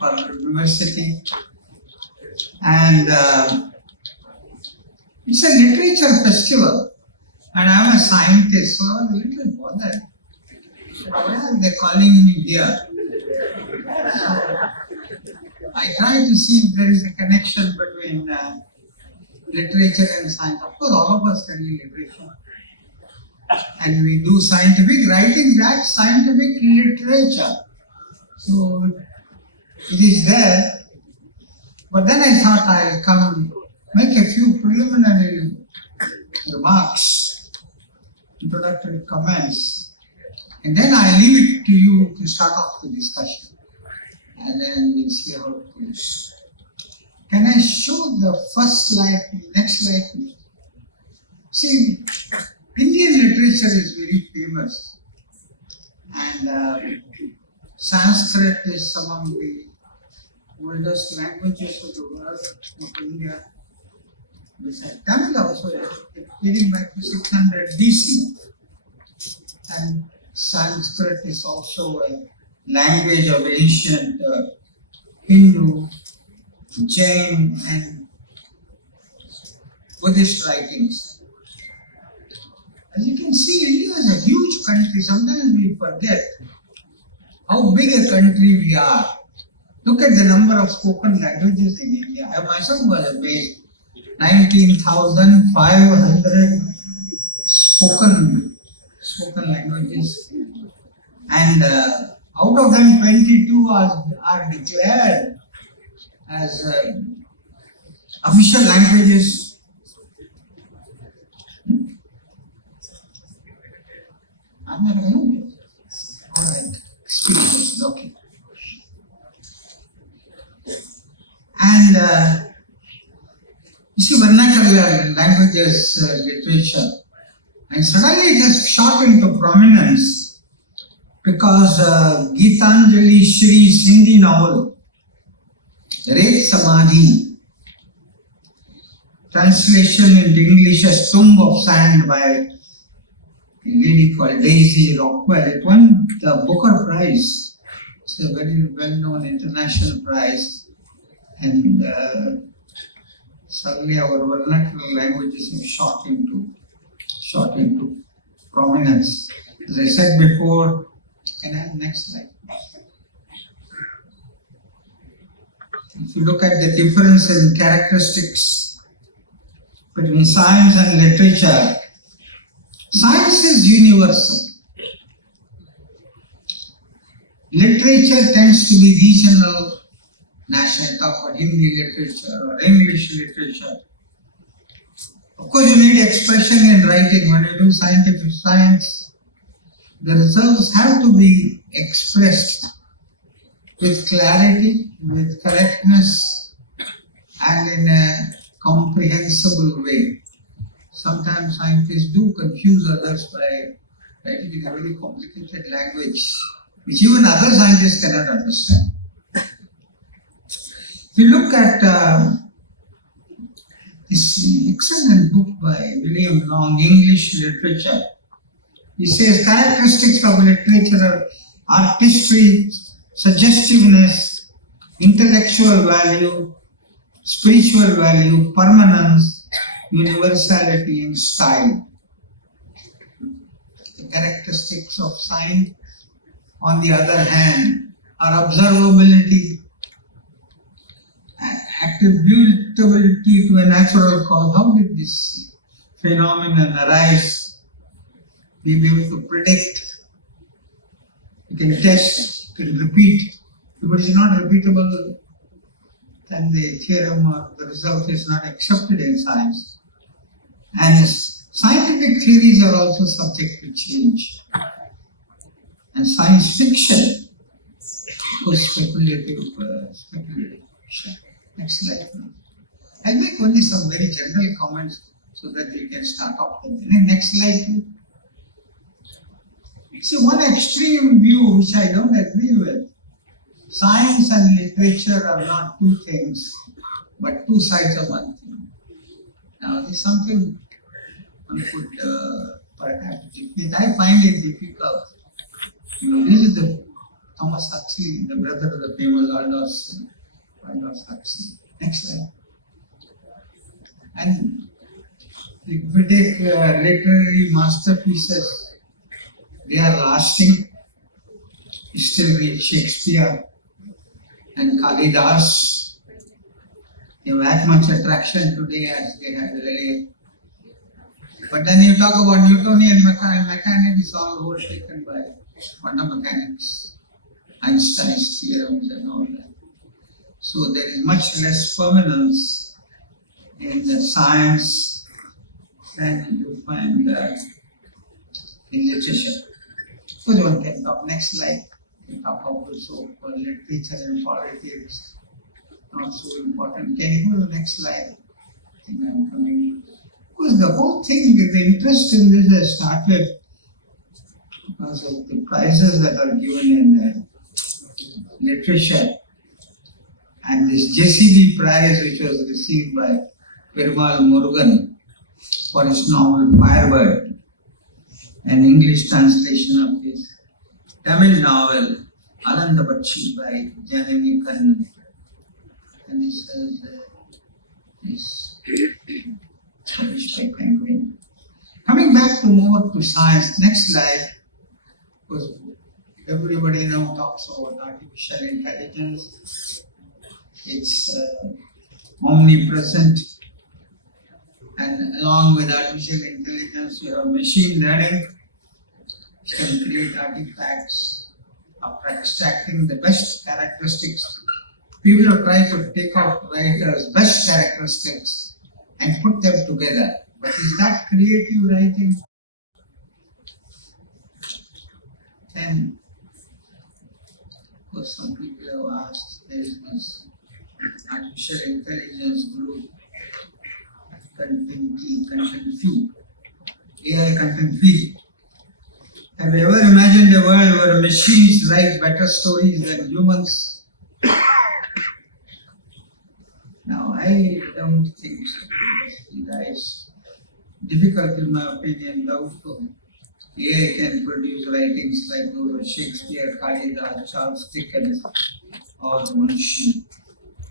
Parul University, and it's a literature festival. And I'm a scientist, so I was a little bothered. Why are they calling me here? I try to see if there is a connection between literature and science. Of course, all of us study literature. And we do scientific writing, that's scientific literature. So it is there. But then I thought I'll come make a few preliminary remarks, introductory comments, and then I leave it to you to start off the discussion. And then we'll see how it goes. Can I show the first slide, next slide, please? See, Indian literature is very famous, and Sanskrit is among the oldest languages of the world, of India. Besides Tamil also, dating back to 600 BC. And Sanskrit is also a language of ancient Hindu, Jain, and Buddhist writings. As you can see, India is a huge country. Sometimes we forget how big a country we are. Look at the number of spoken languages in India. I myself was amazed. 19,500 spoken languages. And out of them, 22 are declared as official languages. I'm not going to. All right, speakers, okay. And you see, vernacular languages literature, and suddenly it has shot into prominence because Gitanjali Shri's Hindi novel, Ret Samadhi, translation into English as Tomb of Sand by a lady called Daisy Rockwell. It won the Booker Prize. It's a very well-known international prize. And suddenly our vernacular languages have shot into prominence. As I said before, can I have the next slide? If you look at the difference in characteristics between science and literature, science is universal. Literature tends to be regional, national. Talk about Hindi literature or English literature. Of course, you need expression in writing. When you do scientific science, the results have to be expressed with clarity, with correctness, and in a comprehensible way. Sometimes scientists do confuse others by writing in a very complicated language, which even other scientists cannot understand. If you look at this excellent book by William Long, English Literature, he says characteristics of literature are artistry, suggestiveness, intellectual value, spiritual value, permanence, universality, and style. The characteristics of science, on the other hand, are observability, attributability to a natural cause. How did this phenomenon arise? We be able to predict, you can test, you can repeat. If it is not repeatable, then the theorem or the result is not accepted in science. And scientific theories are also subject to change. And science fiction was speculative. Next slide. I'll make only some very general comments so that we can start off. Next slide, please. See, one extreme view which I don't agree with. Science and literature are not two things, but two sides of one thing. Now, this is something one could perhaps defeat. I find it difficult. This is the Thomas Huxley, the brother of the famous Aldous Huxley. Next slide. And if we take literary masterpieces, they are lasting. You still read Shakespeare and Kalidas. They have that much attraction today as they had earlier. But then you talk about Newtonian mechanics, is all overtaken by quantum mechanics, Einstein's theorems and all that. So there is much less permanence in the science than you find in literature. So one can talk. Next slide. We talk also for literature and politics. Not so important. Can you go to the next slide? I think I'm coming. Because the whole thing, the interest in this has started because of the prizes that are given in literature. And this JCB prize, which was received by Perumal Murugan for his novel Firebird, an English translation of his Tamil novel Alandapachi by Janani Kannan. And this is published by Penguin. Coming back to more to science, next slide. Because everybody now talks about artificial intelligence. It's omnipresent, and along with artificial intelligence, you have machine learning, which can create artifacts after extracting the best characteristics. People have tried to take out writers' best characteristics and put them together. But is that creative writing? And of course, some people have asked, there is this artificial intelligence group, content fee, AI content fee. Have you ever imagined a world where machines write better stories than humans? Now, I don't think so. That is difficult in my opinion, doubtful. AI can produce writings like those of Shakespeare, Kalidas, Charles Dickens, or Munshi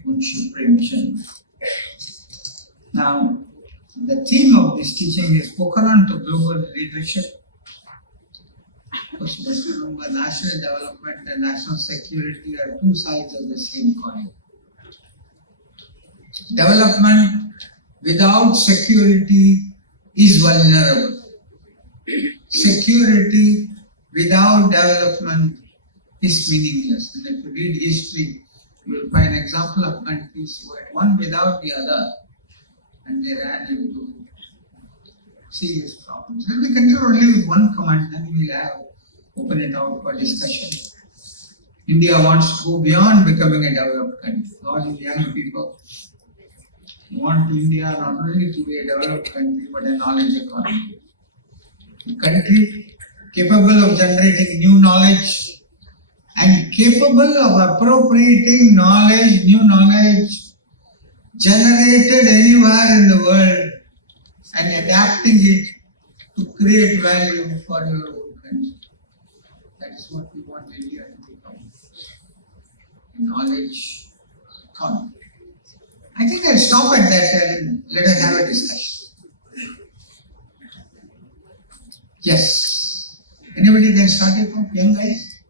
Premchand. Now, the theme of this teaching is Pokhran to global leadership. Because let's remember, national development and national security are two sides of the same coin. Development without security is vulnerable. Security without development is meaningless. And if you read history, you will find an example of countries who had one without the other, and they ran into serious problems. Let me continue only with one comment, then we will open it out for discussion. India wants to go beyond becoming a developed country. All you young people want India not only to be a developed country, but a knowledge economy. A country capable of generating new knowledge and capable of appropriating knowledge, new knowledge generated anywhere in the world and adapting it to create value for your own country. That is what we want India to become. Knowledge economy. I think I'll stop at that and let us have a discussion. Yes. Anybody can start it from young guys?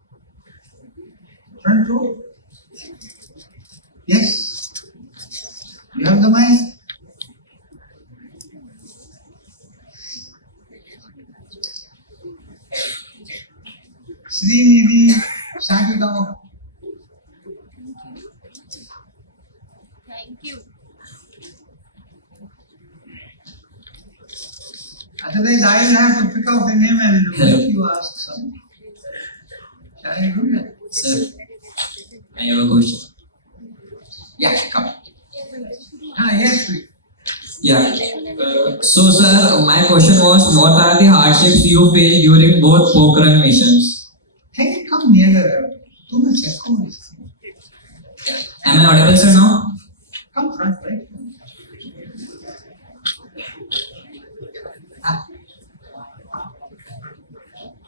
Front row? Yes. You have the mic? Srinidhi, start it off. Thank you. Otherwise, I will have to pick out the name and make you ask something. Shall I do that? Sir, I have a question. Yeah, come. Yes, please. Yeah. So, sir, my question was, what are the hardships you face during both Pokhran missions? Can you come nearer? Too much echo is coming. Am I audible, sir, now? Come front, right?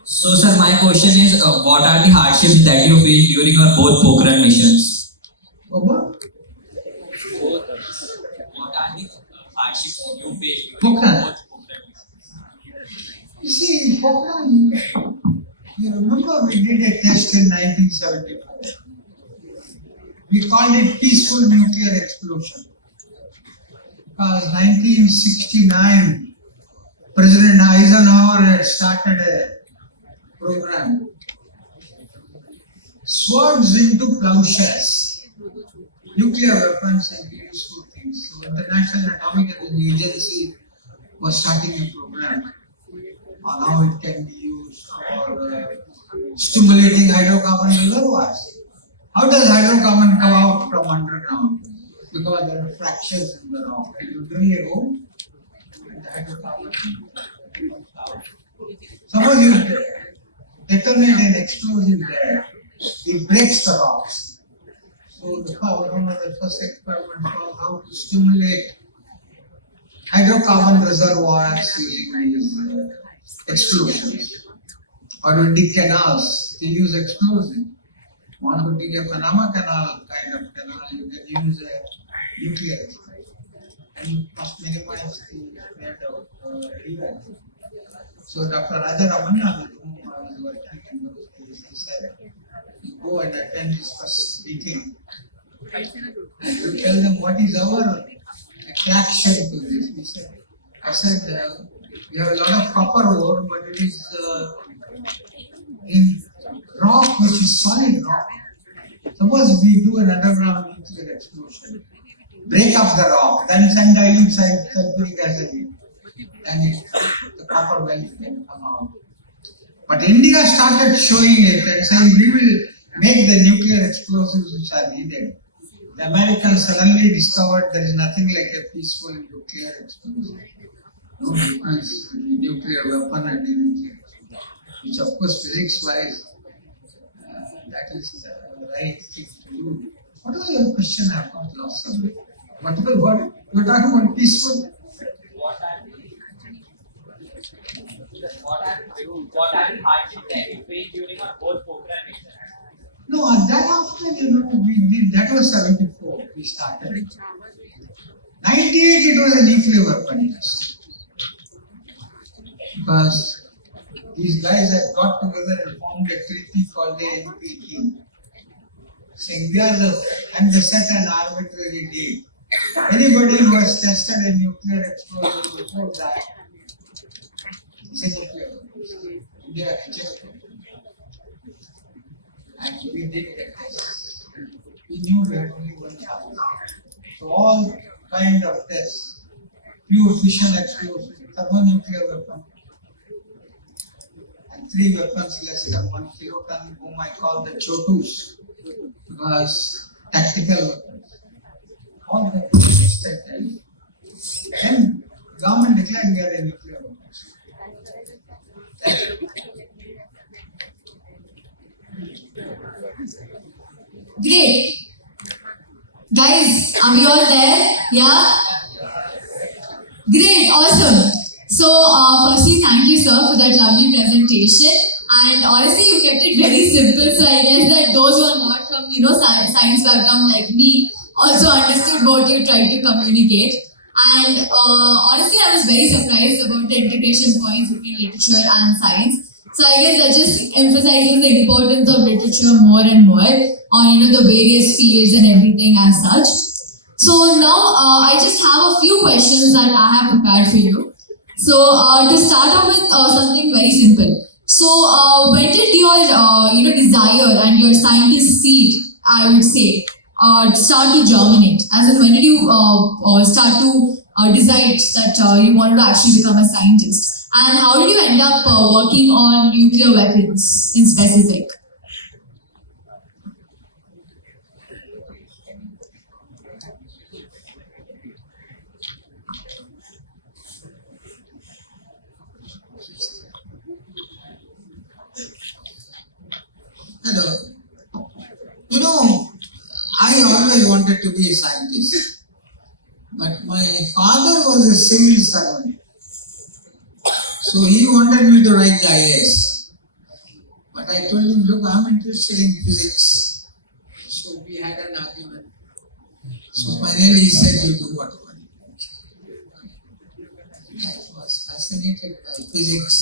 So, sir, my question is, what are the hardships that you faced during your both Pokhran missions? Over? What are the hardships you faced Pokhran. during both Pokhran missions? You see, Pokhran, you remember we did a test in 1974. We called it peaceful nuclear explosion. Because 1969, President Eisenhower had started a program, Swords into Plowshares, nuclear weapons into useful things. So International Atomic Energy Agency was starting a program on how it can be used for stimulating hydrocarbon reservoirs. How does hydrocarbon come out from underground? Because there are fractures in the rock. You drill a hole and the hydrocarbon comes out. Suppose you detonate an explosive there, it breaks the rocks. So one of the first experiments was how to stimulate hydrocarbon reservoirs using these explosions. Or to dig canals, to use explosives. Want to dig a Panama Canal kind of canal, you can use a nuclear explosion. And you must minimize the spread of event. So Dr. Raja Ramanna, with whom I was working in those days, he said, you go and attend this first meeting. And you tell them what is our attraction to this. I said, we have a lot of copper ore, but it is in rock which is solid rock. Suppose we do an underground nuclear explosion, break up the rock, then send dilute sulfuric acid in, then the copper wealth can come out. But India started showing it and saying we will make the nuclear explosives which are needed. The Americans suddenly discovered there is nothing like a peaceful nuclear explosion. No difference between nuclear weapon and a nuclear explosion, which of course physics-wise that is the right thing to do. What was your question? I have not lost something. What you were talking about peaceful? What are the hardships that you faced during your both Pokhran missions? No, that after we did, that was 74, we started. 98 it was a nuclear weapon test. Because these guys had got together and formed a treaty called the NPT, saying and they set an arbitrary date. Anybody who has tested a nuclear explosion before that is a nuclear weapon. India rejected it. And we did the test. We knew we had only one chance. So all kind of tests, pure fission explosion, thermonuclear weapon, and 3 weapons less than 1 kiloton, whom I call the Chotus, because tactical weapons. All that we tested and then government declared we are a nuclear weapon. Great. Guys, are we all there? Yeah? Great, awesome. So, firstly, thank you, sir, for that lovely presentation. And honestly, you kept it very simple. So, I guess that those who are not from, science background like me also understood what you tried to communicate. And honestly, I was very surprised about the integration points between literature and science. So I guess that just emphasizes the importance of literature more and more on the various fields and everything as such. So now I just have a few questions that I have prepared for you. So to start off with something very simple. So when did your desire and your scientist seed, I would say, start to germinate? As in, when did you start to decide that you wanted to actually become a scientist? And how did you end up working on nuclear weapons in specific? Hello. I always wanted to be a scientist. But my father was a civil servant. So he wanted me to write the IAS. I told him, look, I'm interested in physics. So we had an argument. So finally he said, you do what you want. I was fascinated by physics.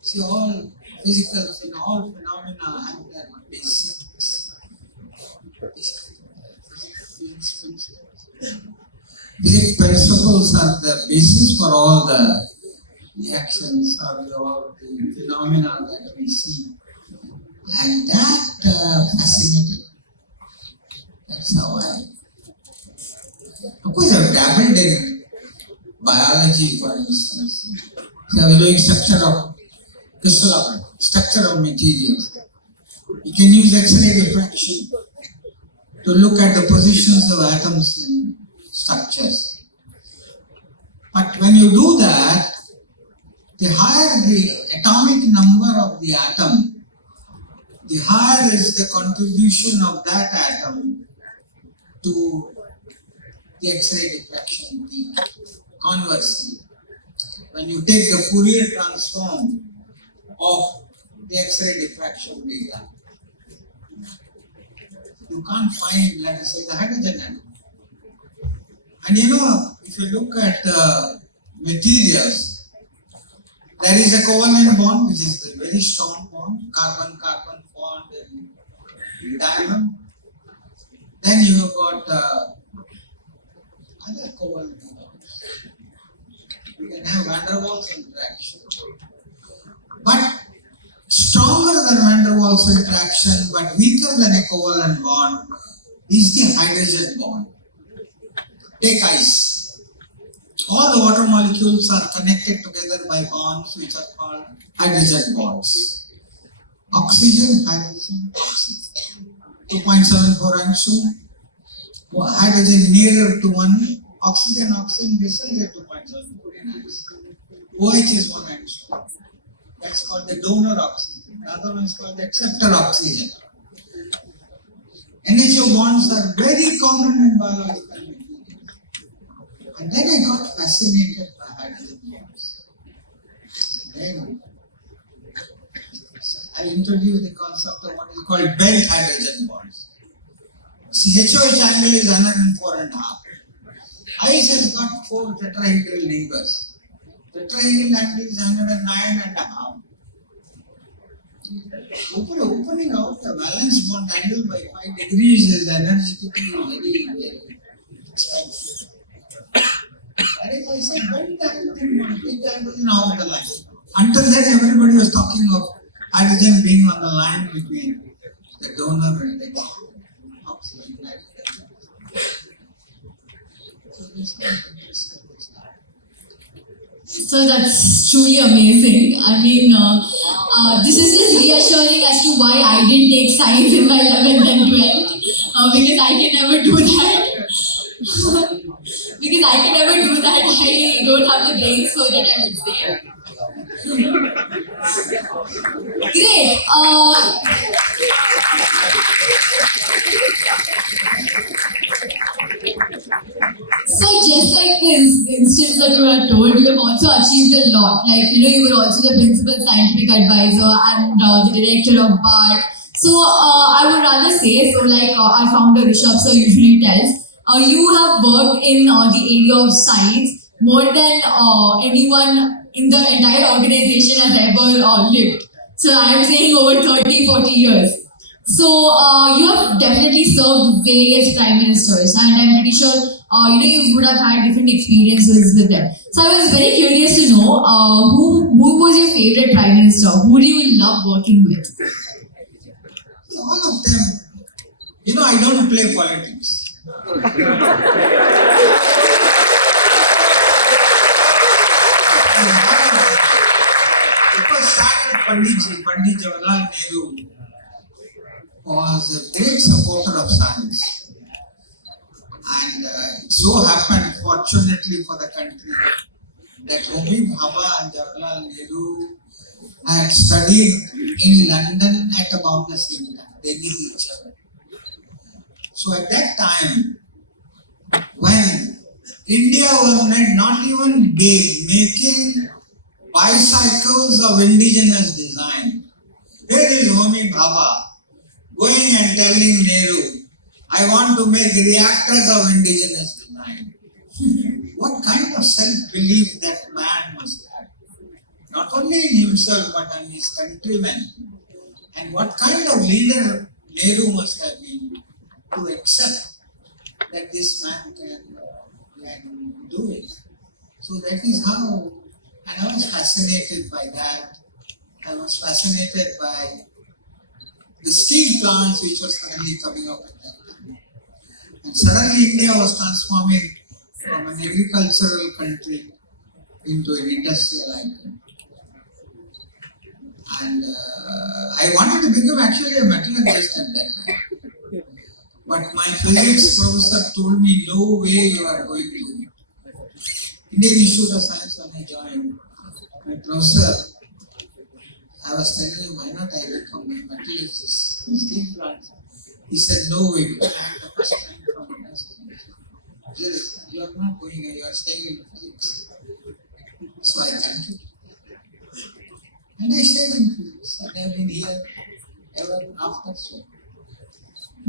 See, all physical, all phenomena have their basics. Physics principles are the basis for all the actions or all the phenomena that we see. And that fascinated. That's how of course, I've dabbled in biology, for instance. So I was doing structure of materials. You can use X-ray diffraction to look at the positions of atoms in structures. But when you do that, the higher the atomic number of the atom, the higher is the contribution of that atom to the X-ray diffraction. Conversely, when you take the Fourier transform of the X-ray diffraction data, you can't find, let us say, the hydrogen atom. And if you look at materials, there is a covalent bond, which is a very strong bond, carbon-carbon bond in diamond. Then you have got other covalent bonds. You can have van der Waals interaction. But stronger than van der Waals interaction, but weaker than a covalent bond, is the hydrogen bond. Take ice. All the water molecules are connected together by bonds which are called hydrogen bonds. Oxygen, hydrogen, oxygen. 2.74 angstrom. Hydrogen nearer to 1. Oxygen, this is at 2.74 angstrom. OH is 1 angstrom. That's called the donor oxygen. The other one is called the acceptor oxygen. NHO bonds are very common in biological materials. And then I got fascinated by hydrogen bonds. Then I introduced the concept of what is called belt hydrogen bonds. See, HOH angle is 104.5. Ice has got 4 tetrahedral neighbors. Tetrahedral angle is 109.5. Opening out the valence bond angle by 5 degrees is energetically very expensive. And if I said belt hydrogen bond, belt hydrogen off the line. Until then, everybody was talking of hydrogen being on the line between the donor and the oxygen. So that's truly amazing. I mean, this is just reassuring as to why I didn't take science in my 11th and 12th, because I can never do that. Because I can never do that. I don't have the brains for it, I would say. Great. So just like this instance that you were told, you have also achieved a lot. Like, you were also the principal scientific advisor and the director of BART. So I would rather say, so like our founder Rishabh sir usually tells, you have worked in the area of science more than anyone in the entire organization has ever lived. So I am saying over 30-40 years. So you have definitely served various prime ministers, and I'm pretty sure you would have had different experiences with them. So I was very curious to know who was your favorite prime minister? Who do you love working with? All of them. I don't play politics. Because started Pandit Jawaharlal Nehru was a great supporter of science. And it so happened, fortunately for the country, that Homi Bhabha and Jawaharlal Nehru had studied in London at about the same time. They knew each other. So at that time, when India was not even big, making bicycles of indigenous design, Baba going and telling Nehru, I want to make reactors of indigenous design. What kind of self-belief that man must have? Not only in himself but in his countrymen. And what kind of leader Nehru must have been to accept that this man can do it. So that is how, and I was fascinated by that. I was fascinated by the steel plants which were suddenly coming up at that time. And suddenly India was transforming from an agricultural country into an industrial icon. And I wanted to become actually a metallurgist at that time. But my physics professor told me, no way you are going to. Indian Institute of Science when I joined, my professor, I was telling him, why not I become a metallurgist, steel plants. He said, no way, because I am the first time from industry. Yes, you are not going, you are staying in physics. So I thank you. And I stayed in physics, and I have been here ever after. So.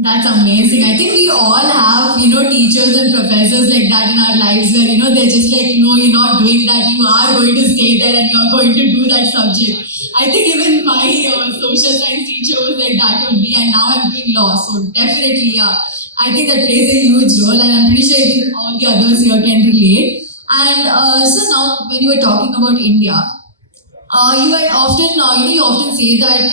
That's amazing. I think we all have, teachers and professors like that in our lives where, they're just like, no, you're not doing that. You are going to stay there and you're going to do that subject. I think even my social science teacher was like that with me, and now I'm doing law. So definitely, yeah, I think that plays a huge role, and I'm pretty sure even all the others here can relate. And so now when you were talking about India, you had often, you often say that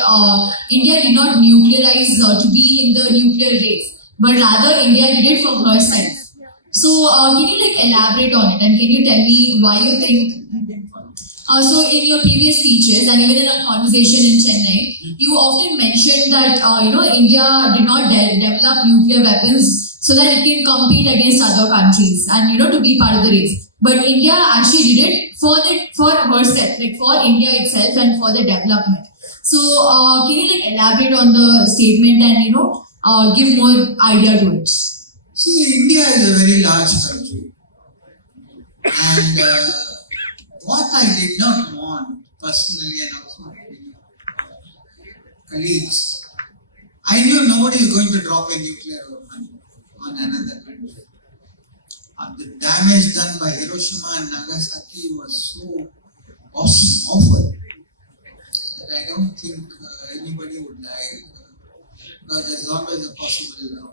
India did not nuclearize to be in the nuclear race, but rather India did it from her side. So can you elaborate on it, and can you tell me why you think? So in your previous speeches and even in our conversation in Chennai, you often mentioned that India did not develop nuclear weapons so that it can compete against other countries and to be part of the race. But India actually did it for herself, for India itself and for the development. So can you elaborate on the statement and give more idea to it? See, India is a very large country, and what I did not want personally, and also my colleagues, I knew nobody is going to drop a nuclear weapon on another country. The damage done by Hiroshima and Nagasaki was so awful that I don't think anybody would like, because there's always a possibility of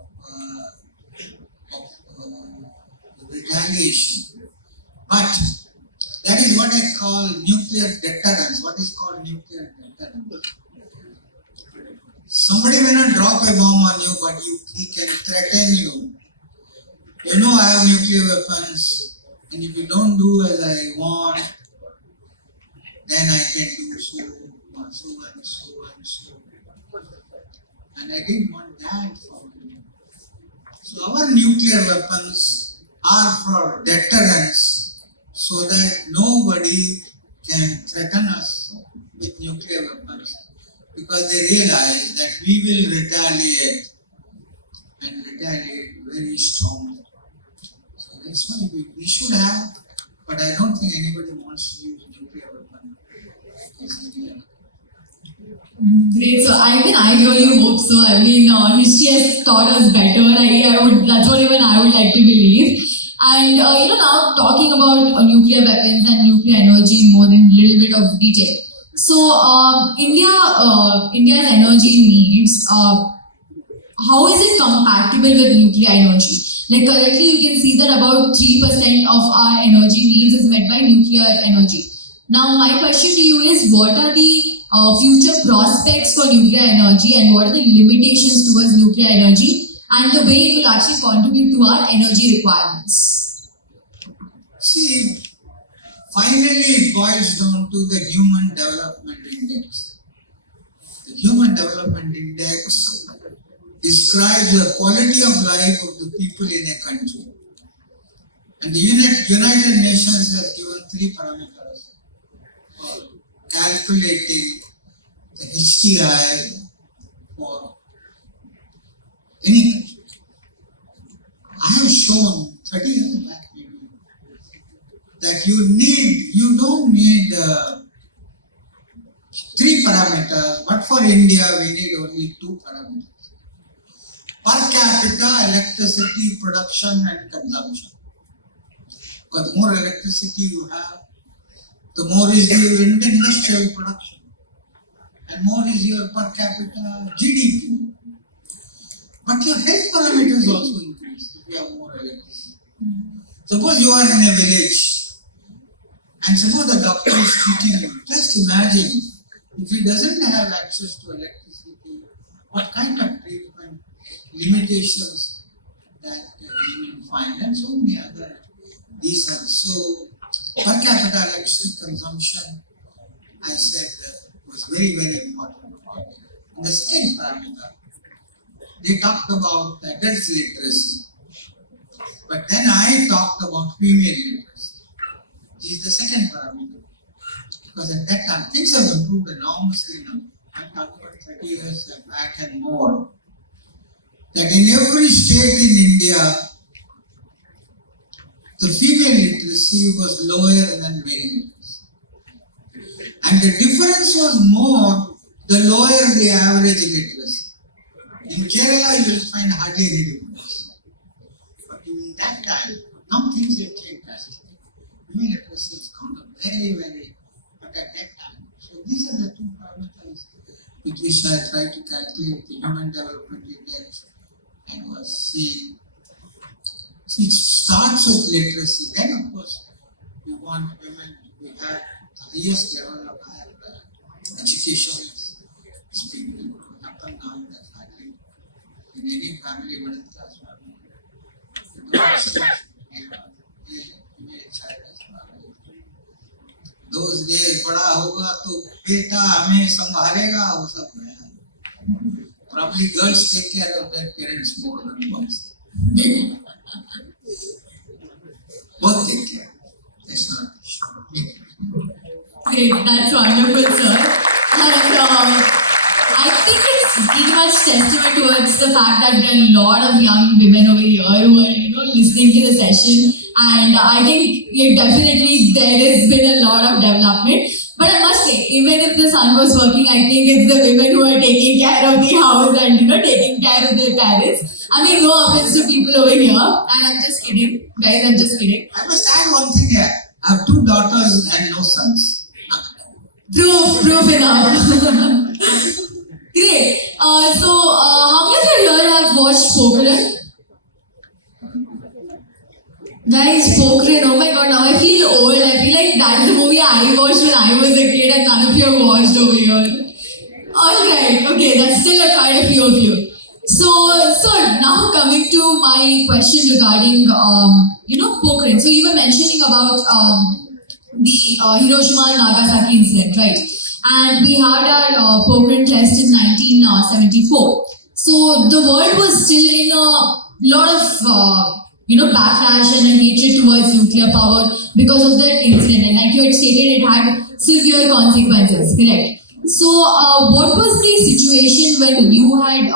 retaliation. But that is what I call nuclear deterrence. What is called nuclear deterrence? Somebody may not drop a bomb on you, but he can threaten you. You know I have nuclear weapons, and if you don't do as I want, then I can do so and so and so and so. And I didn't want that for me. So our nuclear weapons are for deterrence, so that nobody can threaten us with nuclear weapons, because they realize that we will retaliate, and retaliate very strongly. That's why we should have, but I don't think anybody wants to use nuclear weapon. Great. So I really hope so. History has taught us better. That's what even I would like to believe. And now talking about nuclear weapons and nuclear energy more in a little bit of detail. So India's energy needs. How is it compatible with nuclear energy? Currently, you can see that about 3% of our energy needs is met by nuclear energy. Now, my question to you is, what are the future prospects for nuclear energy, and what are the limitations towards nuclear energy, and the way it will actually contribute to our energy requirements? See, finally it boils down to the Human Development Index. The Human Development Index describes the quality of life of the people in a country. And the United Nations has given 3 parameters for calculating the HDI for any country. I have shown 30 years back maybe that you don't need 3 parameters, but for India we need only 2 parameters. Per capita electricity production and consumption. Because the more electricity you have, the more is your industrial production, and more is your per capita GDP. But your health parameters also increase if you have more electricity. Suppose you are in a village, and suppose the doctor is treating you. Just imagine if he doesn't have access to electricity, what kind of treatment limitations that he will find, and so many other reasons. So per capita electricity consumption, I said, was very, very important. And the second parameter, they talked about adult literacy. But then I talked about female literacy. This is the second parameter. Because at that time, things have improved enormously now. I'm talking about 30 years back and more. That in every state in India, the female literacy was lower than male literacy. And the difference was more the lower the average literacy. In Kerala, you will find hardly any difference. But in that time, now things have changed drastically. Female literacy has gone up very, very, but at that time. So these are the 2 parameters with which I try to calculate the human development index and was seeing. See, it starts with literacy. Then, of course, we want women to have the highest level of higher education. Speaking up and down, that's hardly in any family, middle class family. Those days, बड़ा होगा तो बेटा हमें संभालेगा, वो सब है. Probably girls take care of their parents more than boys. Both take care. That's not an issue. Great, that's wonderful, sir. And I think it's pretty much testament towards the fact that there are a lot of young women over here who are, listening to the session. And I think definitely there has been a lot of development. But I must say, even if the son was working, I think it's the women who are taking care of the house and taking care of their parents. I mean, no offense to people over here, and I'm just kidding, guys. I'm just kidding. I must add one thing here. I have 2 daughters and no sons. Proof enough. Great. So, how many of you here have watched Pokhran? Guys, Pokhran, oh my god, now I feel old. I feel like that's the movie I watched when I was a kid and none of you have watched over here. Alright, okay, that's still quite a few of you. So, now coming to my question regarding, Pokhran. So, you were mentioning about the Hiroshima and Nagasaki incident, right? And we had our Pokhran test in 1974. So, the world was still in a lot of backlash and a hatred towards nuclear power because of that incident. And like you had stated, it had severe consequences, correct? So, what was the situation when you had,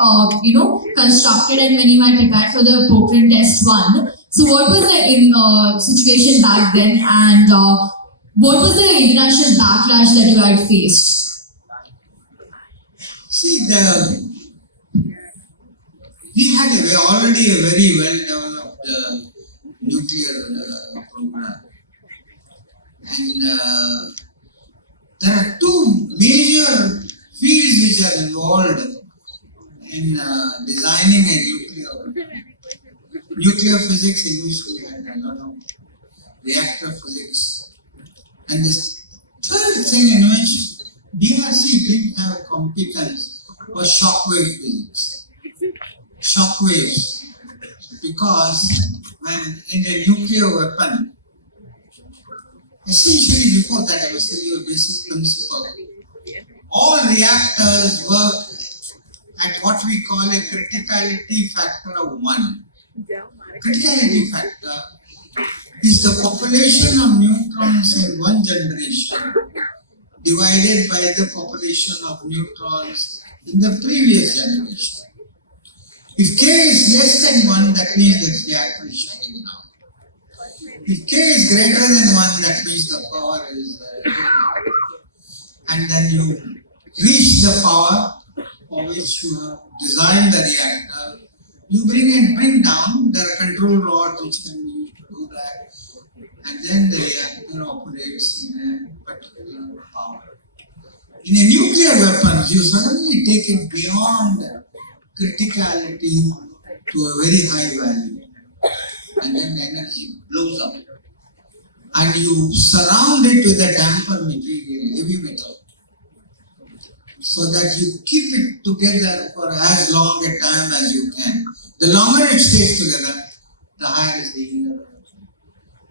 constructed and when you had prepared for the Pokhran Test 1? So, what was the situation back then, and what was the international backlash that you had faced? See, we had already a very well-developed nuclear program, and there are 2 major fields which are involved in designing a nuclear physics, in which we had a lot of reactor physics, and this third thing in which DRC didn't have competence was shockwave physics. Shockwaves, because when in a nuclear weapon, essentially before that I will tell you a basic principle. All reactors work at what we call a criticality factor of 1. Criticality factor is the population of neutrons in one generation divided by the population of neutrons in the previous generation. If K is less than 1, that means the reactor is shutting down. If K is greater than 1, that means the power is and then you reach the power for which you have designed the reactor. You bring down, there are control rods which can be used to do that, and then the reactor operates in a particular power. In a nuclear weapons, you suddenly take it beyond criticality to a very high value, and then the energy blows up. And you surround it with a damper material, heavy metal, so that you keep it together for as long a time as you can. The longer it stays together, the higher is the yield.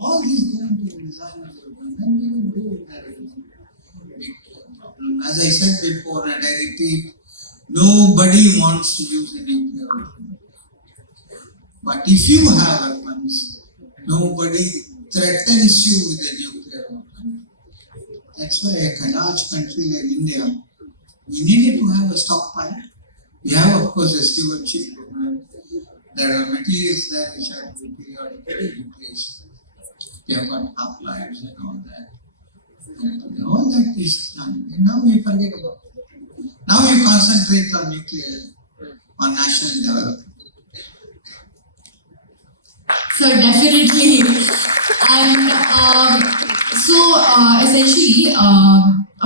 All these go into the design of the weapon, and we will do it. That is a big problem. As I said before, and I repeat, nobody wants to use a nuclear weapon. But if you have weapons, nobody threatens you with a nuclear weapon. That's why a large country like India, we needed to have a stockpile. We have, of course, a stewardship program. There are materials there which are to be periodically replaced. We have got half-lives and all that. And all that is done. And now we forget about it. Now we concentrate on nuclear, on national development. So definitely, and essentially,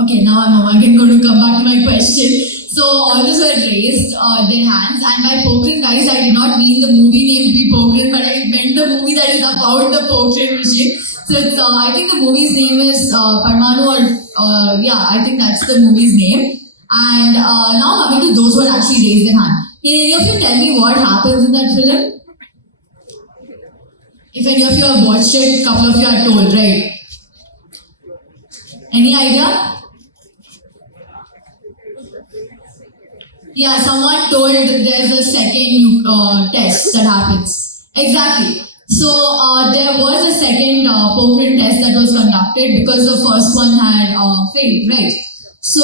okay, now I'm again going to come back to my question. So all those who had raised their hands, and by Pokhran, guys, I did not mean the movie name to be Pokhran, but I meant the movie that is about the Pokhran machine. So it's, I think the movie's name is Parmanu, or yeah, I think that's the movie's name. And now coming to those who had actually raised their hand. Can any of you tell me what happens in that film? If any of you have watched it, a couple of you are told, right? Any idea? Yeah, someone told there's a second test that happens. Exactly. So there was a second Pokhran test that was conducted because the first one had failed, right? So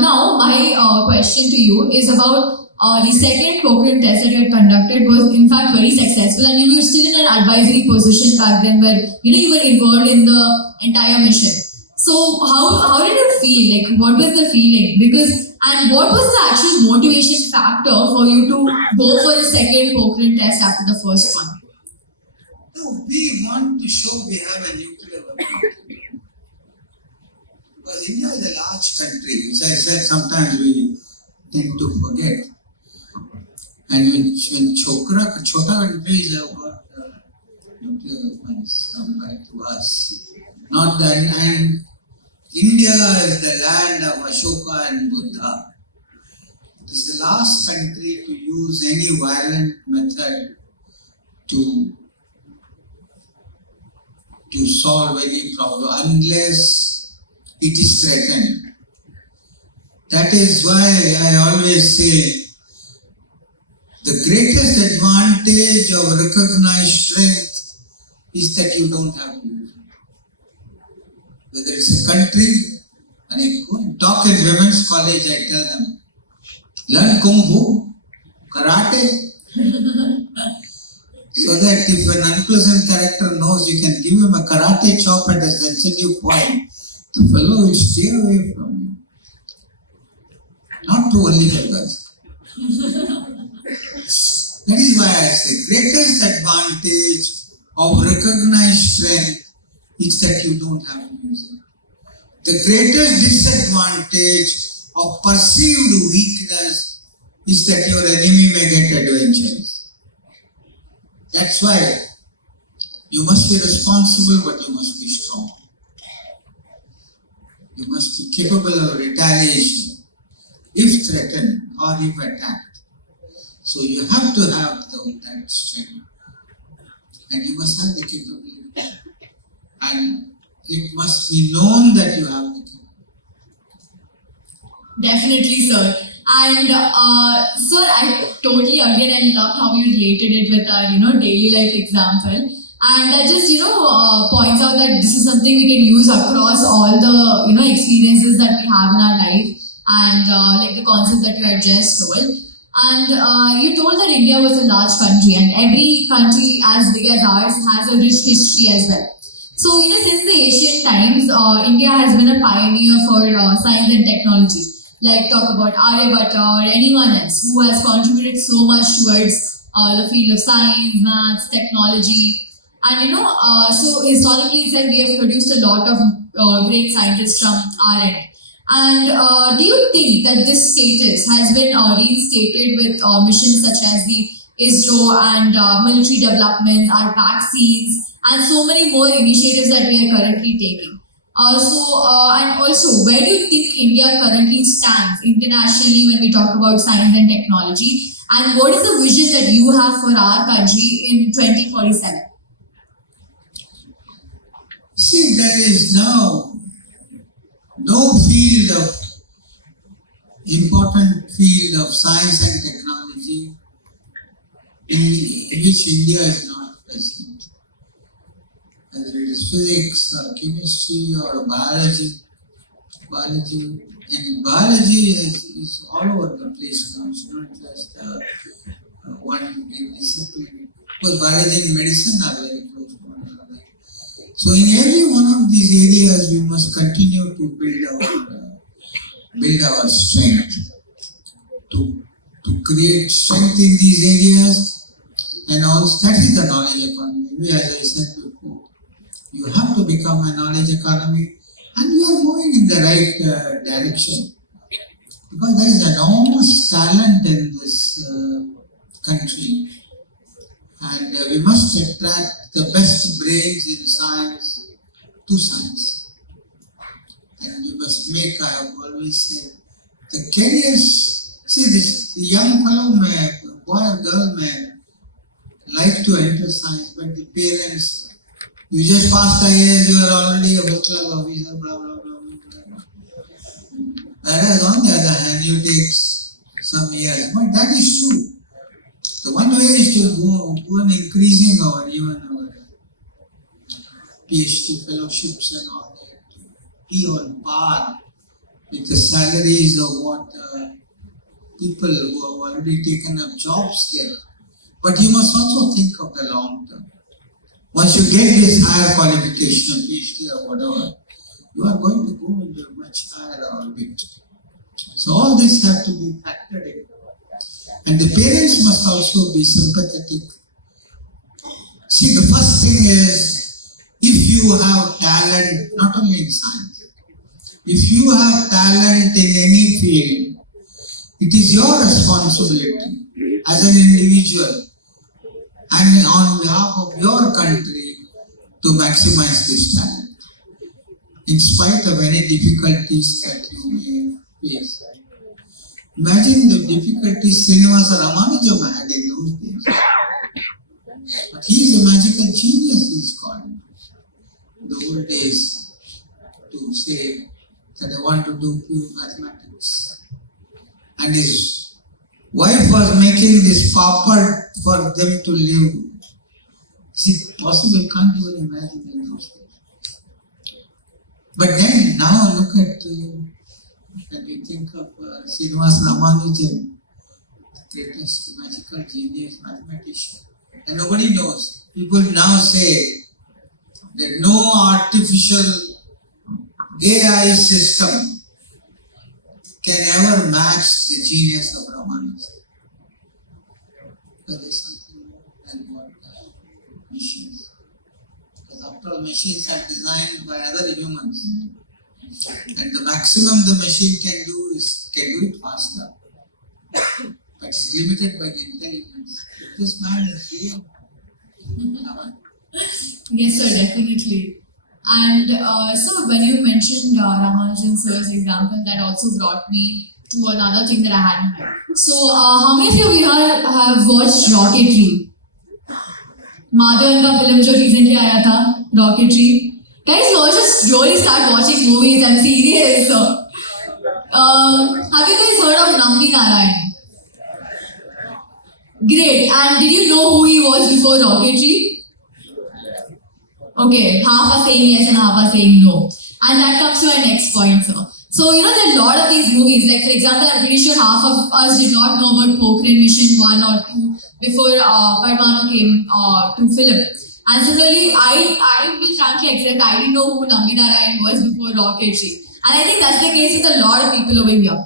now my question to you is about the second Pokhran test that you had conducted was in fact very successful, and you were still in an advisory position back then where you were involved in the entire mission. So how did you feel? Like, what was the feeling? And what was the actual motivation factor for you to go for a second Pokhran test after the first one? No, we want to show we have a nuclear weapon. Because India is a large country, which I said sometimes we tend to forget. And when Chota countries have got nuclear weapons compared to us, not that, and India is the land of Ashoka and Buddha. It is the last country to use any violent method to solve any problem unless it is threatened. That is why I always say the greatest advantage of recognized strength is that you don't have to use it. Whether it's a country, and I go and talk in women's college, I tell them, learn Kung Fu, Karate, so that if an unpleasant character knows you can give him a karate chop at a sensitive point, the fellow will stay away from you. Not true only for girls. That is why I say, greatest advantage of recognized strength is that you don't have to use it. The greatest disadvantage of perceived weakness is that your enemy may get adventurous. That's why you must be responsible, but you must be strong. You must be capable of retaliation if threatened or if attacked. So you have to have that strength. And you must have the capability. And it must be known that you have the capability. Definitely, sir. And sir, I totally again I loved how you related it with our daily life example, and that just points out that this is something we can use across all the experiences that we have in our life, and like the concept that you had just told. And you told that India was a large country, and every country as big as ours has a rich history as well. So, since the ancient times, India has been a pioneer for science and technology. Like talk about Aryabhatta or anyone else who has contributed so much towards the field of science, maths, technology. And so historically itself we have produced a lot of great scientists from our end. And do you think that this status has been reinstated with missions such as the ISRO and military development, our vaccines, and so many more initiatives that we are currently taking? And also, where do you think India currently stands internationally when we talk about science and technology? And what is the vision that you have for our country in 2047? See, there is now no field of important field of science and technology in which India is not present. Whether it is physics or chemistry or biology. And biology is all over the place now. It's not just one discipline. Because biology and medicine are very close to one another. So in every one of these areas, we must continue to build our strength, to create strength in these areas, and also that is the knowledge economy. As I said before, you have to become a knowledge economy, and we are moving in the right direction because there is enormous talent in this country, and we must attract the best brains in science to science. And we must make, I have always said, the careers. See, this young fellow boy or girl may like to enter science, but the parents, you just passed IAS, you are already a first class officer, blah, blah, blah, blah, blah. Whereas on the other hand, you take some years, but that is true. The one way is to go on increasing even our PhD fellowships and all that, to be on par with the salaries of what people who have already taken up jobs get. But you must also think of the long term. Once you get this higher qualification, PhD or whatever, you are going to go into a much higher orbit. So all this have to be factored in. And the parents must also be sympathetic. See, the first thing is, if you have talent, not only in science, if you have talent in any field, it is your responsibility as an individual and on behalf of your country to maximize this talent, in spite of any difficulties that you may face. Imagine the difficulties Srinivasa Ramanujam had in those days. But he is a magical genius, he is called. In the old days, to say that I want to do pure mathematics. And his wife was making this papad for them to live. Is it possible? Can't even imagine in those days. But then, now look at, when you think of Srinivasa Ramanujan, the greatest magical genius mathematician. And nobody knows. People now say that no artificial AI system can ever match the genius of Ramanujan. Because there's something more than what machines. Because after all, machines are designed by other humans. And the maximum the machine can do it faster. But it's limited by the intelligence. If this man is real. Yes, sir, definitely. And so when you mentioned Ramanujan sir's example, that also brought me to another thing that I had in mind. So how many of you here have watched Rocketry? Madhavan ka film jo recently aaya tha, Rocketry. Guys, you all just really start watching movies. I'm serious. Have you guys heard of Nambi Narayan? Great. And did you know who he was before Rocketry? Okay, half are saying yes and half are saying no. And that comes to our next point, sir. So, there are a lot of these movies. Like, for example, I'm pretty sure half of us did not know about Pokhran Mission 1 or 2 before Parmanu came to film. And similarly, I will frankly accept I didn't know who Naminarayan was before rocketry. And I think that's the case with a lot of people over here.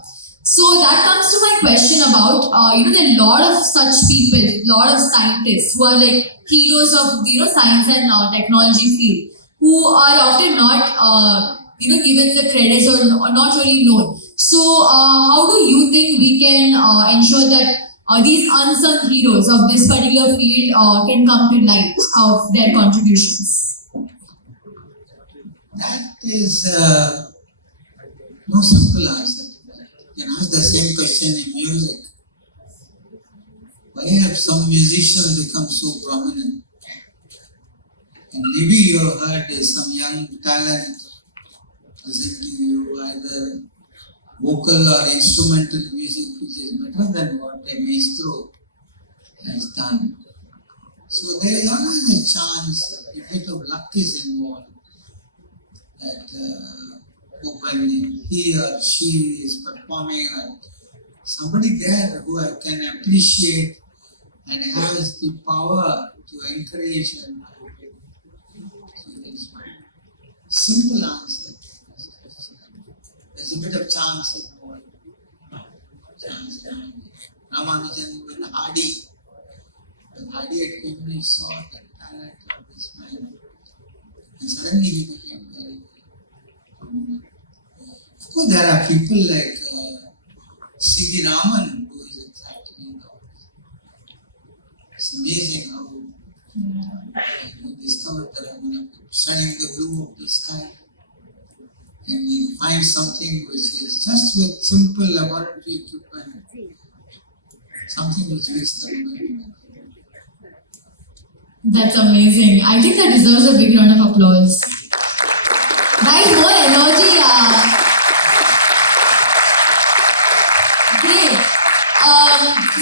So that comes to my question about, there are a lot of such people, a lot of scientists who are like heroes of, science and technology field, who are often not, given the credits or not really known. So how do you think we can ensure that these unsung heroes of this particular field can come to light of their contributions? That is no simple answer to that. You can ask the same question in music. Why have some musicians become so prominent? And maybe you have heard some young talent presenting you either vocal or instrumental music which is better than what a maestro has done. So there is always a chance, a bit of luck is involved, that when he or she is performing, somebody there who can appreciate and has the power to encourage and simple answer. There's a bit of chance involved. Ramanujan with Hardy. When Hardy had Cambridge saw the talent of this man, and suddenly he became very prominent. Of course, there are people like C.V. Raman, who is exactly the opposite. It's amazing how he discovered the Ramana, studying the blue of the sky. And we find something which is just with simple laboratory equipment, something which makes the world. That's amazing. I think that deserves a big round of applause. Guys, more energy. Great.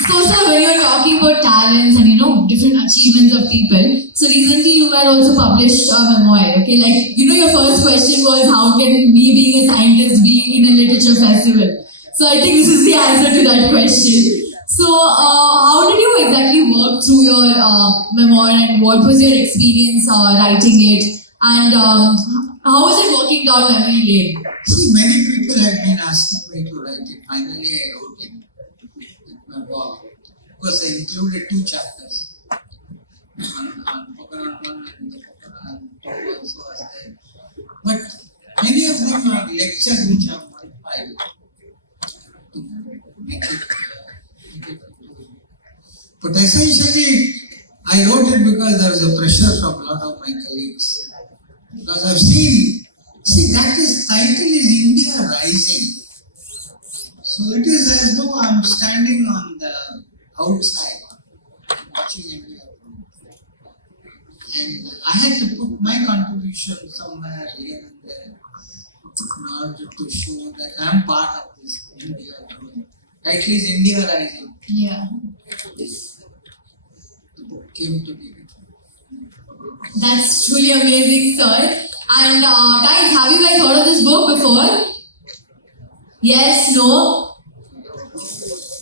So sir, when you're talking about talents and different achievements of people, so recently you had also published a memoir, okay? Like, your first question was how can me being a scientist be in a literature festival? So I think this is the answer to that question. So how did you exactly work through your memoir, and what was your experience writing it, and how was it working down memory lane? See, many people have been asking me to write it. Finally, I wrote it. Memoir. Of course, I included 2 chapters. On Pokhran 1 and the Pokhran 2 also was there. But many of them are lectures which are modified to make it. But essentially, I wrote it because there was a pressure from a lot of my colleagues. Because I've seen, that is title is India Rising. So it is as though I'm standing on the outside, watching India grow. And I had to put my contribution somewhere here and there in order to show that I'm part of this India growing. Title is India Rising. Yeah. The book came to me. That's truly amazing, sir. And guys, have you guys heard of this book before? Yes, no?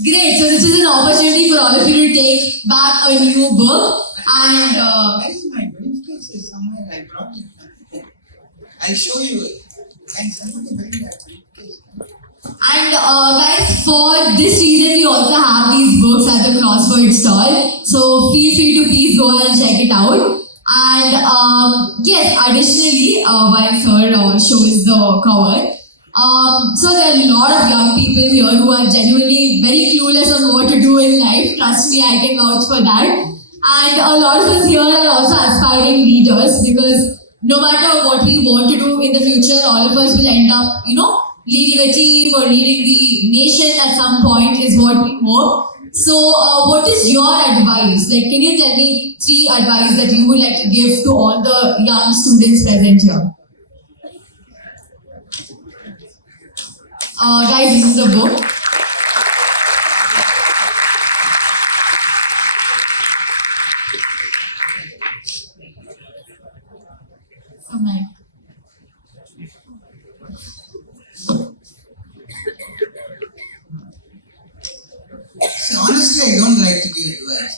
Great, so this is an opportunity for all of you to take back a new book. And Where is my briefcase? Is somewhere I brought it. I'll show you it. Can somebody bring that briefcase? And guys, for this reason, we also have these books at the Crossword stall. So feel free to please go and check it out. And yes, additionally, while sir shows the cover, so there are a lot of young people here who are genuinely very clueless on what to do in life. Trust me, I can vouch for that. And a lot of us here are also aspiring leaders, because no matter what we want to do in the future, all of us will end up, leading a team or leading the nation at some point is what we hope. So what is your advice? Like, can you tell me 3 advice that you would like to give to all the young students present here? Guys, this is the book. So, Mike. See, honestly, I don't like to give advice.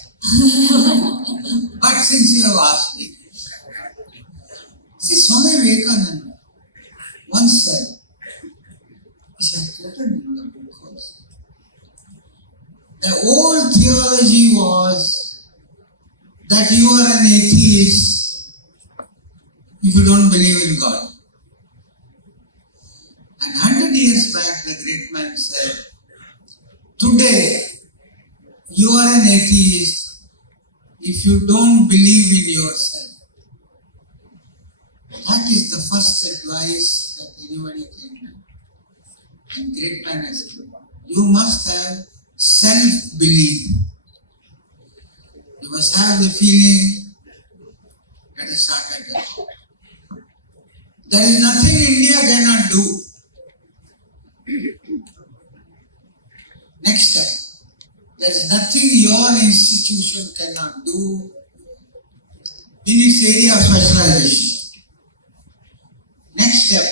But since you have asked me, The old theology was that you are an atheist if you don't believe in God. And 100 years back, the great man said, today, you are an atheist if you don't believe in yourself. That is the first advice that anybody can give. And great man has said, you must have self-belief. You must have the feeling, let us start again. There is nothing India cannot do. Next step. There is nothing your institution cannot do in its area of specialization. Next step.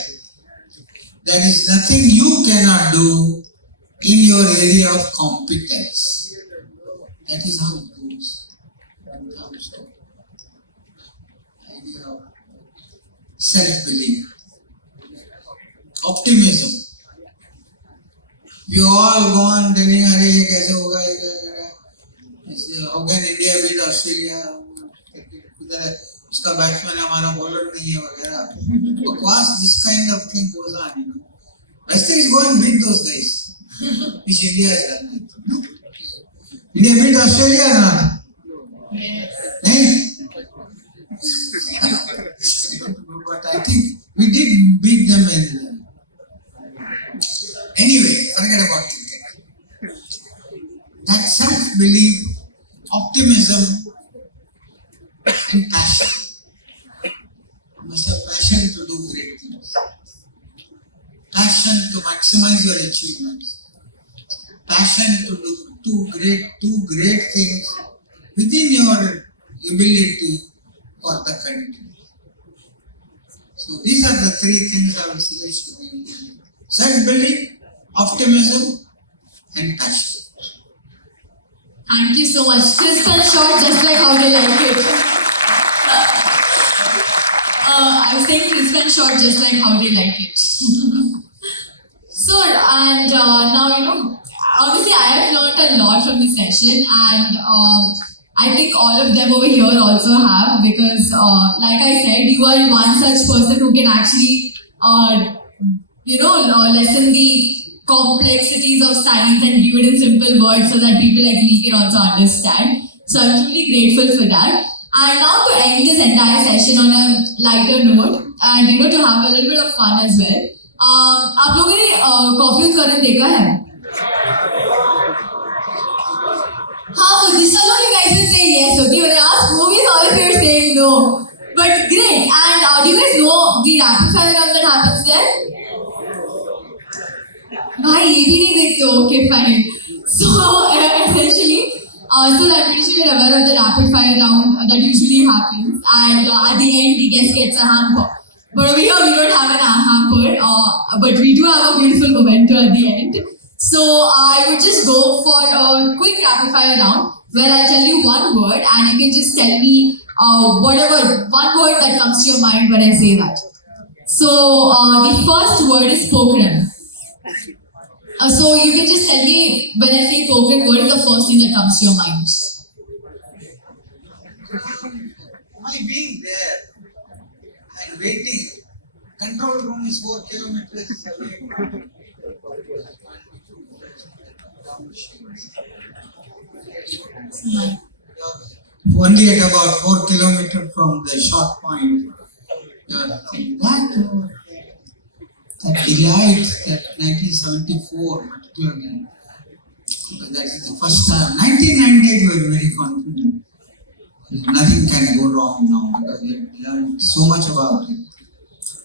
There is nothing you cannot do in your area of competence. That is how it goes. Idea of self-belief. Optimism. You all go on telling, अरे ये कैसे होगा, ये कैसे, how can India beat Australia? किधर है उसका batsman हमारा बॉलर नहीं है वगैरह. Bकवास, this kind of thing goes on. You know. Best thing is go and beat those guys. Which India has done. No. India beat Australia or not? Yes. But I think we did beat them in. Anyway, forget about cricket. That self-belief, optimism, and passion. You must have passion to do great things. Passion to maximize your achievements. Passion to do two great things within your ability for the country. So these are the three things I will suggest to you. Self-belief, optimism, and passion. Thank you so much. Crisp and short, just like how they like it. I was saying crisp and short, just like how they like it. So, and now, obviously I have learned a lot from this session, and I think all of them over here also have, because like I said, you are one such person who can actually lessen the complexities of science and give it in simple words so that people like me can also understand. So I'm truly grateful for that. And now to end this entire session on a lighter note, and to have a little bit of fun as well. आप लोगों ने coffee with करण देखा है? हाँ, for this alone you guys will say yes, okay? When I ask movies, all of you are saying no. But great. And do you guys know the rapid fire round that happens there? भाई ये भी नहीं देखते हो? Okay, fine. So essentially, so I'm pretty sure you're aware of the rapid fire round that usually happens, and at the end the guest gets a hamper. But over here we don't have an hamper, but we do have a beautiful memento at the end. So I would just go for a quick rapid fire round where I'll tell you one word and you can just tell me whatever one word that comes to your mind when I say that. So the first word is Pokhran. So you can just tell me when I say Pokhran, what is the first thing that comes to your mind? My being there and waiting. Control room is 4 kilometers away. Only at about 4 kilometers from the shot point. That delight, that 1974 particularly, because that is the first time. 1998 we were very confident. Nothing can go wrong now because we have learned so much about it.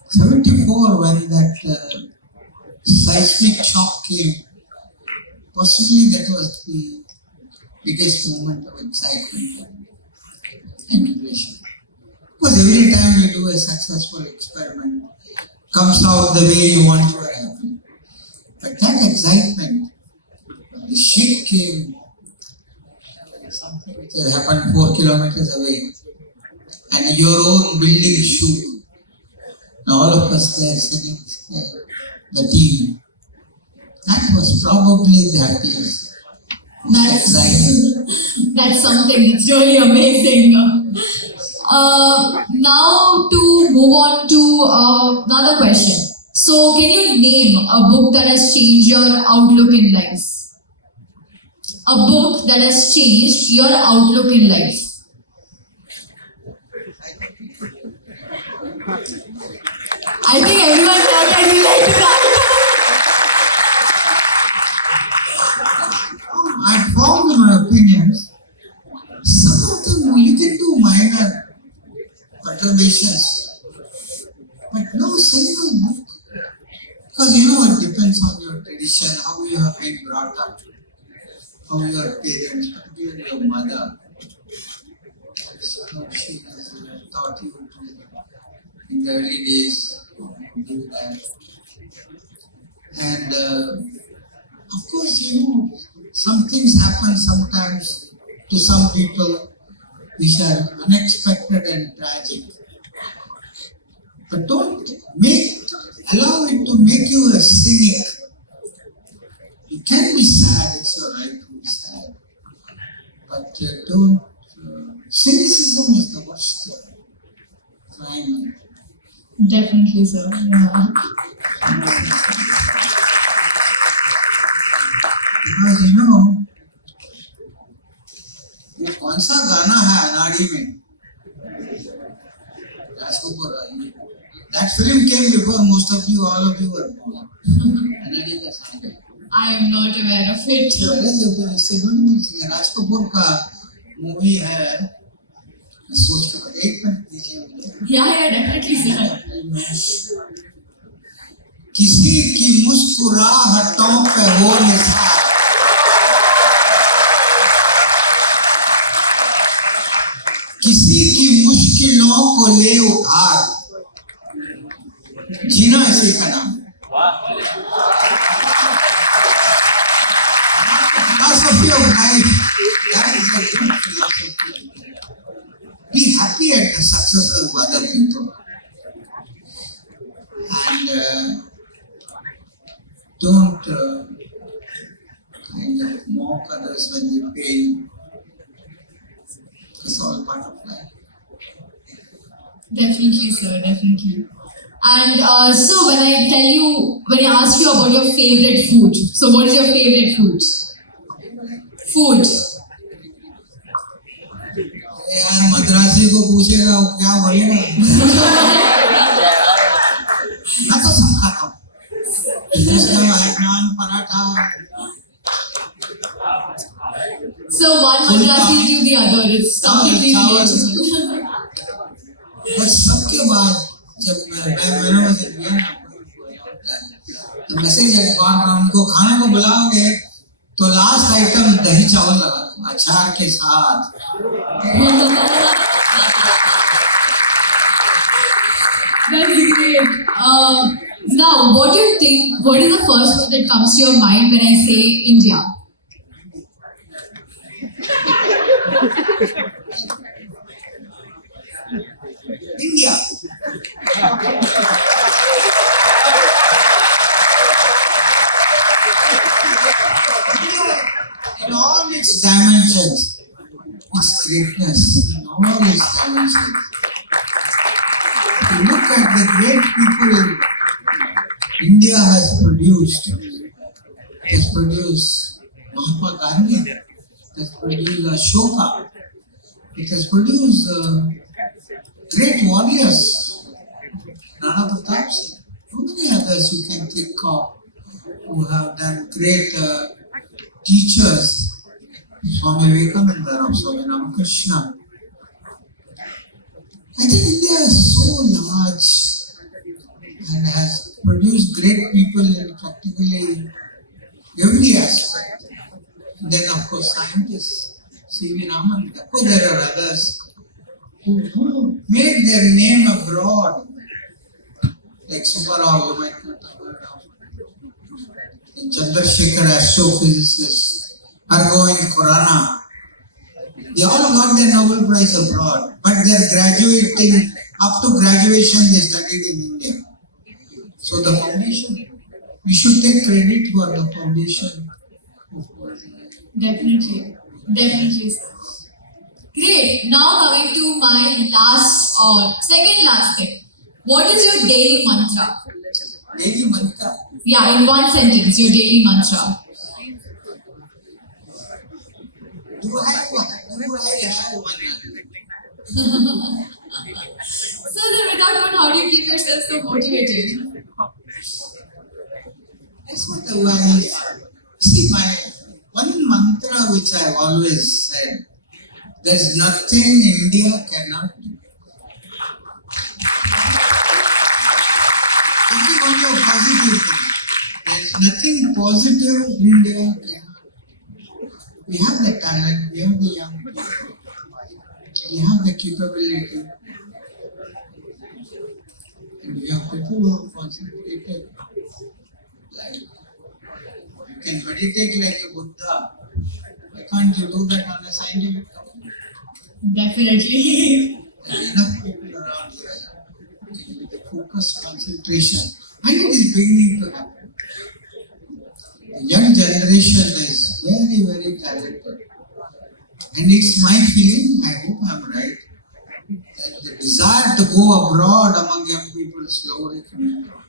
74 when that seismic shock came, possibly that was the biggest moment of excitement and innovation. Because every time you do a successful experiment, comes out the way you want, you are happy. But that excitement, when the ship came, something which had happened 4 kilometers away, and your own building shook. And all of us there sitting there, the team. That was probably the happiest. That's Exciting. that's something that's really amazing. Now to move on to another question. So, can you name a book that has changed your outlook in life? A book that has changed your outlook in life. I think everyone thought I relate to that. I formed my opinions. Some of them you can do minor perturbations, but no single book. Because it depends on your tradition, how you have been brought up, how your parents, particularly your mother, how she has taught you to, in the early days, do that. And of course, some things happen sometimes to some people which are unexpected and tragic. But don't allow it to make you a cynic. You can be sad, it's your right to be sad. But don't, cynicism is the worst crime. Definitely, sir. Yeah. Because वो कौन सा गाना है अनाड़ी में Raj Kapoor that film came before most of you, all of you were born. अनाड़ी का song है. I am not aware of it. Raj Kapoor का मूवी है. सोच के एक मिनट दीजिए मुझे. Yeah, definitely, sir. किसी की मुस्कुराहटों पे हो निसार, किसी की मुश्किलों को ले उधार, जीना इसी का नाम. Philosophy of life, that is a good philosophy. Be happy at the successes of other people. And don't kind of mock others when they fail. It's all part of life. Definitely, sir. Definitely. And so when I ask you about your favorite food, so what is your favorite food? Food. यार मद्रासी को पूछेगा वो क्या बोलेगा. मैं तो सब खाता हूँ. नान paratha. So one Madrasi to the other, it's completely relatable. बस सबके बाद जब मैंने तो मैसेज उनको खाने को बुलाओगे तो लास्ट आइटम दही चावल लगा अचार के साथ. That's great. Now, what do you think? What is the first word that comes to your mind when I say India? India. In all its dimensions, its greatness, in all its dimensions. If you look at the great people India has produced Mahatma Gandhi, it has produced Ashoka, it has produced great warriors, Rana Pratap Singh, how many others you can think of who have done great teachers, Swami Vivekananda, Swami Ramakrishna. I think India is so large and has produced great people in practically every aspect. Then of course scientists, C.V. Raman, of course there are others who made their name abroad, like Subbarao, you might not have heard of, Chandrasekhar, astrophysicist, Argoin Khurana. They all got their Nobel Prize abroad, but they're graduating, up to graduation they studied in India. So the foundation, we should take credit for the foundation of Definitely. Definitely, sir. Great. Now coming to my last or second last thing. What is your daily mantra? Daily mantra. Yeah, in one sentence, your daily mantra. Do I have one? So then without one, how do you keep yourself so motivated? That's what I see. My one mantra which I've always said: there's nothing India cannot do. Thinking only of positive things. There's nothing positive India cannot do. We have the talent, we have the young people, we have the capability, and we have people who are concentrated. Like, you can meditate like a Buddha. Why can't you do that on a scientific level? Definitely. There are enough people around here with the focused concentration, and it is beginning to happen. The young generation is very, very talented. And it's my feeling, I hope I'm right, that the desire to go abroad among young people is slowly coming down.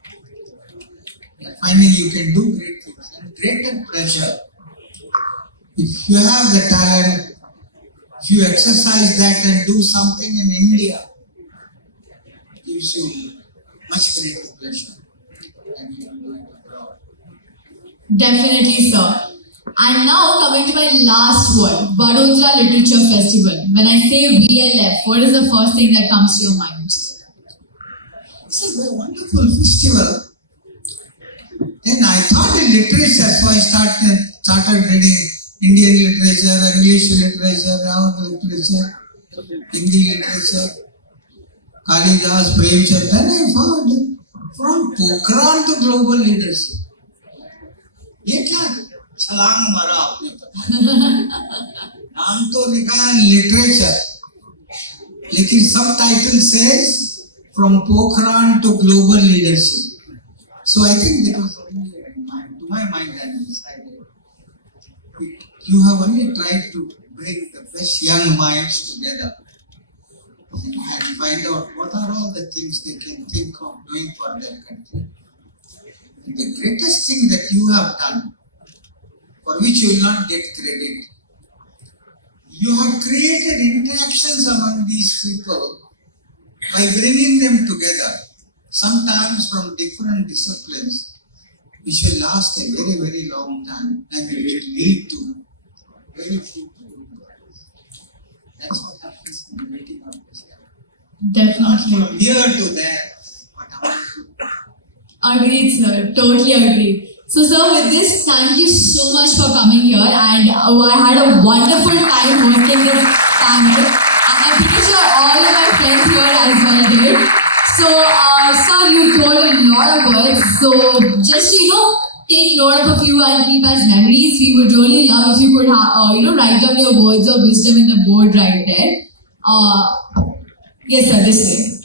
You're finding you can do great things and greater pressure. If you have the talent, if you exercise that and do something in India, it gives you much greater pleasure than you can do it abroad. Definitely, sir. And now coming to my last word, Vadodara Literature Festival. When I say VLF, what is the first thing that comes to your mind? It's a wonderful festival. Then I thought in literature, so I started reading Indian literature, English literature, our literature, Hindi literature, Kalidas, Premchand. Then I found from Pokhran to global leadership. ये क्या छलांग मारा आपने नाम तो लिखा है literature लेकिन subtitle says from Pokhran to global leadership so I think that was only to my mind I decided you have only tried to bring the best young minds together and find out what are all the things they can think of doing for their country. The greatest thing that you have done, for which you will not get credit, you have created interactions among these people by bringing them together, sometimes from different disciplines, which will last a very, very long time and it will lead to very fruitful work. That's what happens in the meeting of this guy. Not Definitely. from here to there, but among people. Agreed, sir. Totally agreed. So, sir, with this, thank you so much for coming here, and I had a wonderful time hosting this panel, and I'm pretty sure all of my friends here as well did. So, sir, you told a lot of words. So, just take note of a few and keep as memories. We would really love if you could, write down your words of wisdom in the board right there. Yes, sir. This way.